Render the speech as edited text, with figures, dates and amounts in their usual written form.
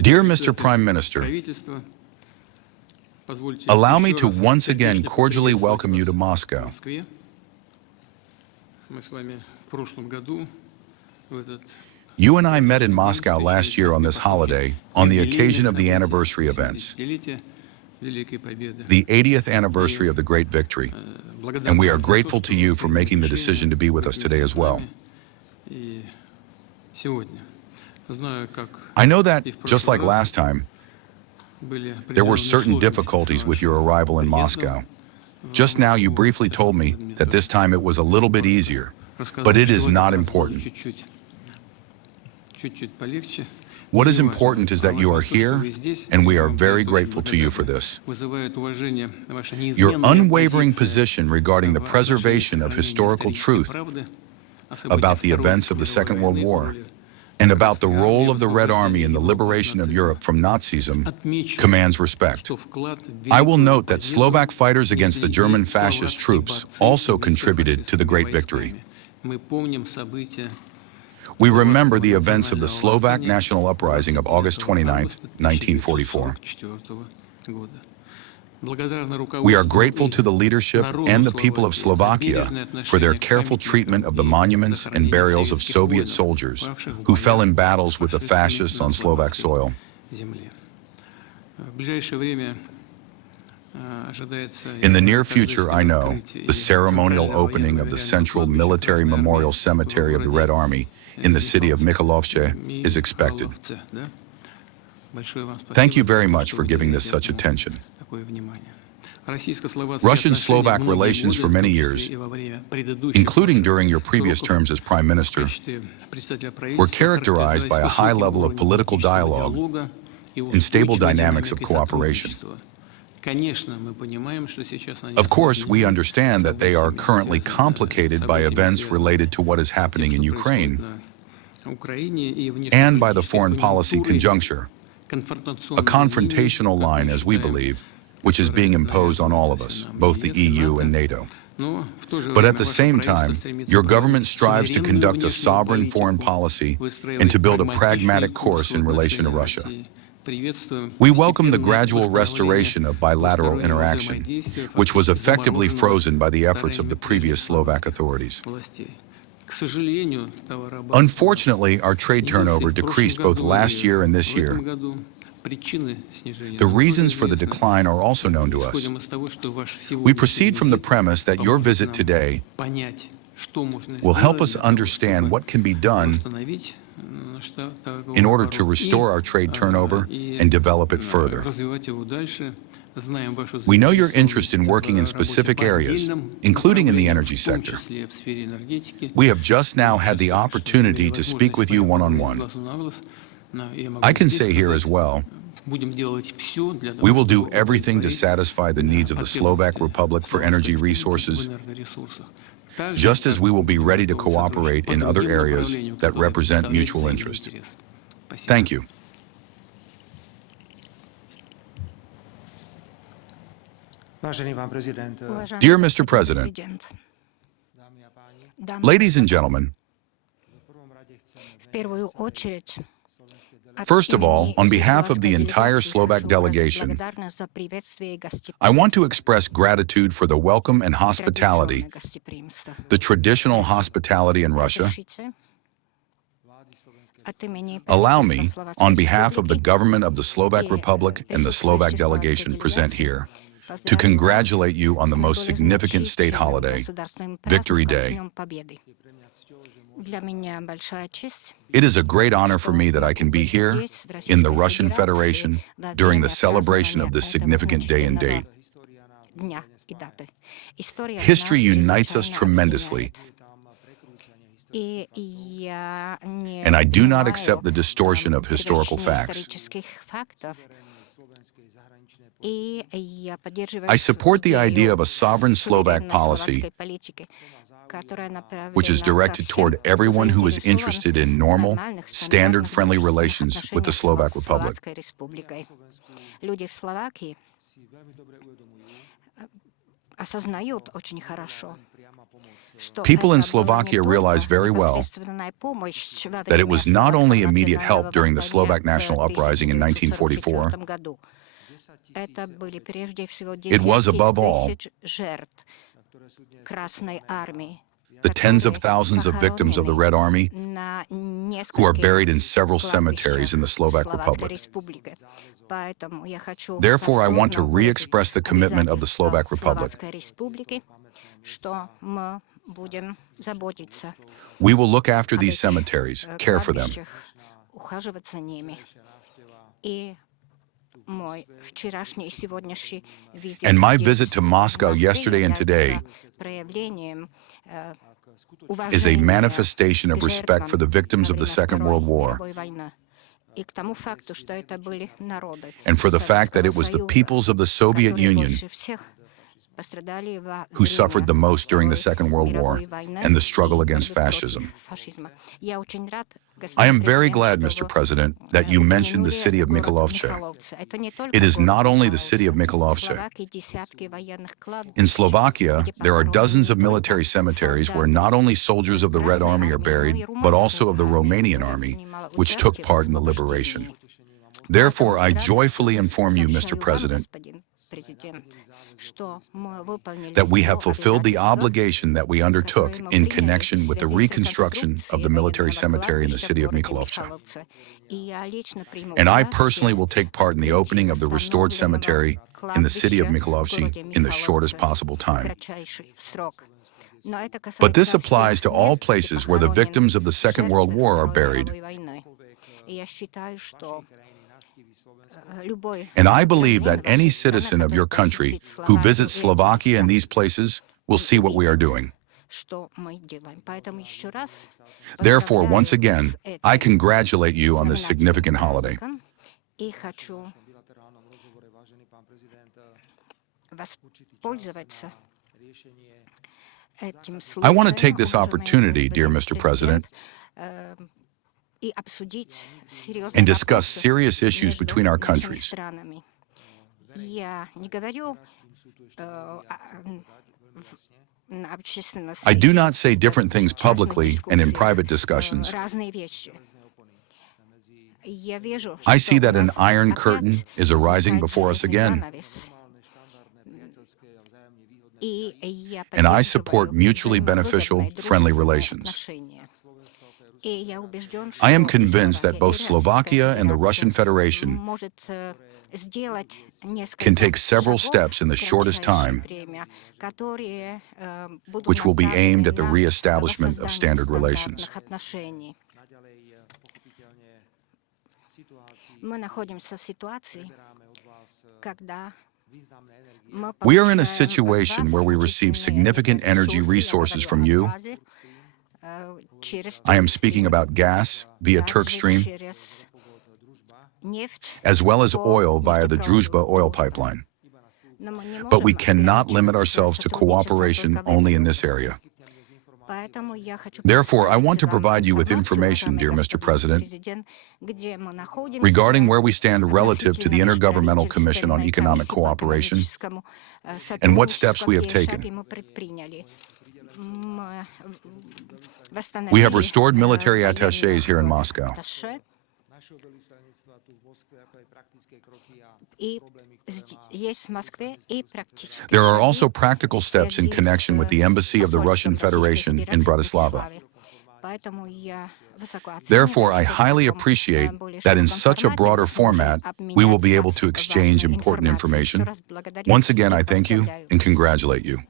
Dear Mr. Prime Minister, allow me to once again cordially welcome you to Moscow. You and I met in Moscow last year on this holiday on the occasion of the anniversary events, the 80th anniversary of the Great Victory, and we are grateful to you for making the decision to be with us today as well. I know that, just like last time, there were certain difficulties with your arrival in Moscow. Just now you briefly told me that this time it was a little bit easier, but it is not important. What is important is that you are here, and we are very grateful to you for this. Your unwavering position regarding the preservation of historical truth about the events of the Second World War and about the role of the Red Army in the liberation of Europe from Nazism commands respect. I will note that Slovak fighters against the German fascist troops also contributed to the Great Victory. We remember the events of the Slovak National Uprising of August 29, 1944. We are grateful to the leadership and the people of Slovakia for their careful treatment of the monuments and burials of Soviet soldiers who fell in battles with the fascists on Slovak soil. In the near future, I know, the ceremonial opening of the Central Military Memorial Cemetery of the Red Army in the city of Michalovce is expected. Thank you very much for giving this such attention. Russian-Slovak relations for many years, including during your previous terms as Prime Minister, were characterized by a high level of political dialogue and stable dynamics of cooperation. Of course, we understand that they are currently complicated by events related to what is happening in Ukraine and by the foreign policy conjuncture, a confrontational line, as we believe, which is being imposed on all of us, both the EU and NATO. But at the same time, your government strives to conduct a sovereign foreign policy and to build a pragmatic course in relation to Russia. We welcome the gradual restoration of bilateral interaction, which was effectively frozen by the efforts of the previous Slovak authorities. Unfortunately, our trade turnover decreased both last year and this year. The reasons for the decline are also known to us. We proceed from the premise that your visit today will help us understand what can be done in order to restore our trade turnover and develop it further. We know your interest in working in specific areas, including in the energy sector. We have just now had the opportunity to speak with you one-on-one. I can say here as well, we will do everything to satisfy the needs of the Slovak Republic for energy resources, just as we will be ready to cooperate in other areas that represent mutual interest. Thank you. Dear Mr. President, ladies and gentlemen, first of all, on behalf of the entire Slovak delegation, I want to express gratitude for the welcome and hospitality, the traditional hospitality in Russia. Allow me, on behalf of the government of the Slovak Republic and the Slovak delegation present here, to congratulate you on the most significant state holiday, Victory Day. It is a great honor for me that I can be here in the Russian Federation during the celebration of this significant day and date. History unites us tremendously, and I do not accept the distortion of historical facts. I support the idea of a sovereign Slovak policy which is directed toward everyone who is interested in normal, standard-friendly relations with the Slovak Republic. People in Slovakia realize very well that it was not only immediate help during the Slovak National Uprising in 1944, it was, above all, the tens of thousands of victims of the Red Army who are buried in several cemeteries in the Slovak Republic. Therefore, I want to re-express the commitment of the Slovak Republic. We will look after these cemeteries, care for them. And my visit to Moscow yesterday and today is a manifestation of respect for the victims of the Second World War and for the fact that it was the peoples of the Soviet Union who suffered the most during the Second World War and the struggle against fascism. I am very glad, Mr. President, that you mentioned the city of Michalovce. It is not only the city of Michalovce. In Slovakia, there are dozens of military cemeteries where not only soldiers of the Red Army are buried, but also of the Romanian Army, which took part in the liberation. Therefore, I joyfully inform you, Mr. President, that we have fulfilled the obligation that we undertook in connection with the reconstruction of the military cemetery in the city of Michalovce. And I personally will take part in the opening of the restored cemetery in the city of Michalovce in the shortest possible time. But this applies to all places where the victims of the Second World War are buried. And I believe that any citizen of your country who visits Slovakia and these places will see what we are doing. Therefore, once again, I congratulate you on this significant holiday. I want to take this opportunity, dear Mr. President, and discuss serious issues between our countries. I do not say different things publicly and in private discussions. I see that an iron curtain is arising before us again. And I support mutually beneficial, friendly relations. I am convinced that both Slovakia and the Russian Federation can take several steps in the shortest time, which will be aimed at the re-establishment of standard relations. We are in a situation where we receive significant energy resources from you. I am speaking about gas via TurkStream, as well as oil via the Druzhba oil pipeline. But we cannot limit ourselves to cooperation only in this area. Therefore, I want to provide you with information, dear Mr. President, regarding where we stand relative to the Intergovernmental Commission on Economic Cooperation and what steps we have taken. We have restored military attachés here in Moscow. There are also practical steps in connection with the Embassy of the Russian Federation in Bratislava. Therefore, I highly appreciate that in such a broader format, we will be able to exchange important information. Once again, I thank you and congratulate you.